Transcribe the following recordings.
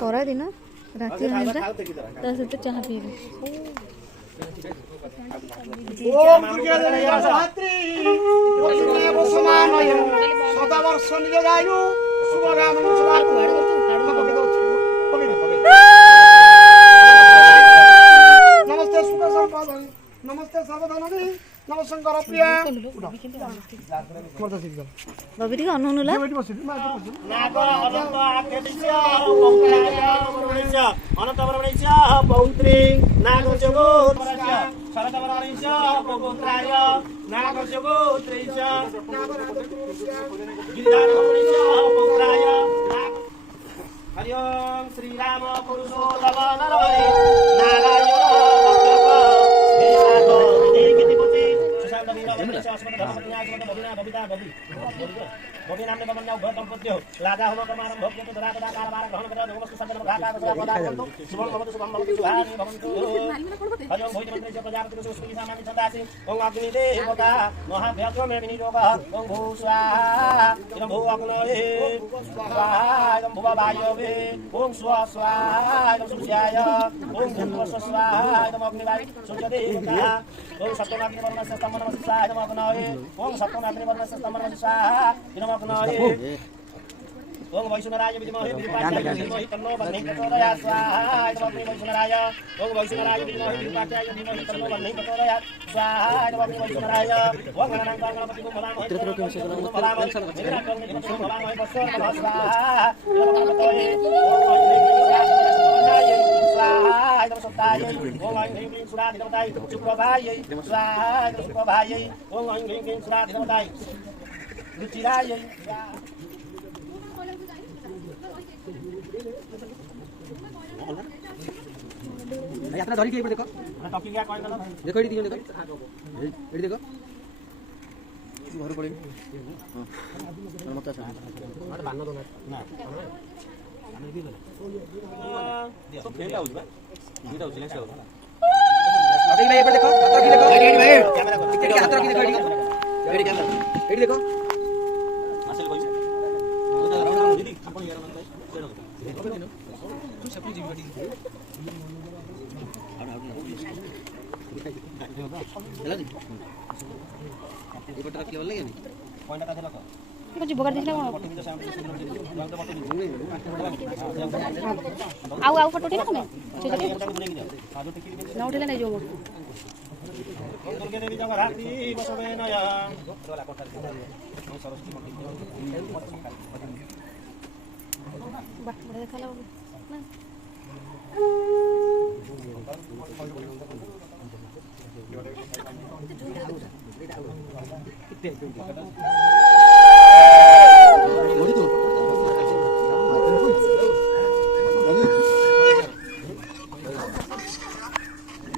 ଖରା ଦିନ ରାତି ଅନିଦ୍ରା ତା ସହିତ ଚାହା ପିଇବେ। नमस्ते सर्वधननी नमस्कार प्रिया बबी टिके अनुनुला नागर अनंत आकेदिस्य बंकराय अनंत बरमणिस्य पौत्री नागर जगोत्रस्य शरद बरमणिस्य पौत्राय नागर जगोत्रस्य गिरिधार बरमणिस्य पौत्राय हरि ओम श्री राम पुरुषोत्तम नरहरि नारायण बबी नाम ने बमन्या उभय दंपत्य लागा होम कर्मारंभ भक्ति दरा दरा कारभार ग्रहण कर नमस्ते सज्जन भागा दरा पदार्थो शुभम भवतु शुभम भवतु शुभानि भवन्तु हरि ओम भोज मंत्र प्रजापति सुस्ति सामानि छन्दासि ओम अग्नि देवता महाभ्यात्व मेदिनी योग ओम भू स्वाहा इदं भू अग्नये स्वाहा इदं भुव वायवे ओम स्व स्वाहा इदं सूर्याय ओम भूर्भुव स्वाहा इदं अग्निवायु सूर्य देवता ओम सत्यनाग्नि वर्णस्य स्तंभनमस्य स्वाहा इदं अग्नये ओम सत्यनाग्नि वर्णस्य स्तंभनमस्य स्वाहा इदं अग्नये ओम वैष्णवराय विद्महे विरूपाक्षाय धीमहि तन्नो बन्धि प्रचोदयात् स्वाहा इदं अग्नि वैष्णवराय ओम वैष्णवराय विद्महे विरूपाक्षाय धीमहि तन्नो बन्धि प्रचोदयात् स्वाहा इदं अग्नि वैष्णवराय ओम गणनां गणपति भवामहे भवामहे स्वाहा इदं गणपतये स्वाहा इदं सत्ताय ओम ऐं ह्रीं क्लीं सुराधिदेवताय सुप्रभायै स्वाहा इदं सुप्रभायै ओम ऐं ह्रीं क्लीं सुराधिदेवताय रुचिरायै स्वाहा यात्रा धरिक एपटे देखो टॉपिक क्या कहना देखो एडी देखो एडी देखो घर पड़े हां मत आसा अरे बान्न दो ना ଆମେ ବି ଗଲେ ସବୁ ଫେଲ ଆଉछ बा ଦିଟା ଆଉछ ନେକ୍ସଟ ଆଉछ अभी भाई एपटे देखो हाथ रखी देखो एडी भाई कैमरा को टिकट हाथ रखी देखो एडी कैमरा एडी देखो असल भाई दीदी आपण यार मन भाई तू सब जीव गाड़ी चला जी एपटे रखले वाला नहीं पॉइंट का देला को जी बगर दिखला कोन आउ फोटो उठेला तमे ना उठेला नहीं जो दुर्गे देवी जंग रात्रि बसवे नया सरस्वती बा बड़ा देखला ना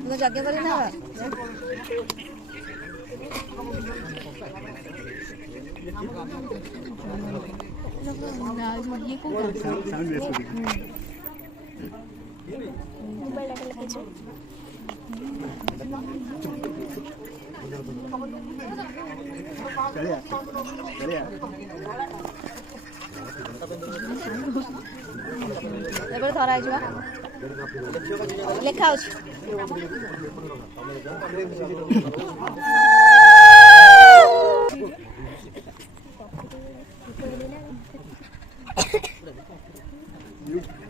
तो जगह पर ना ये को साउंड बेस मोबाइल लगा लगा छे चलिया चलिया एबर थरा आइबा लेखा अछि You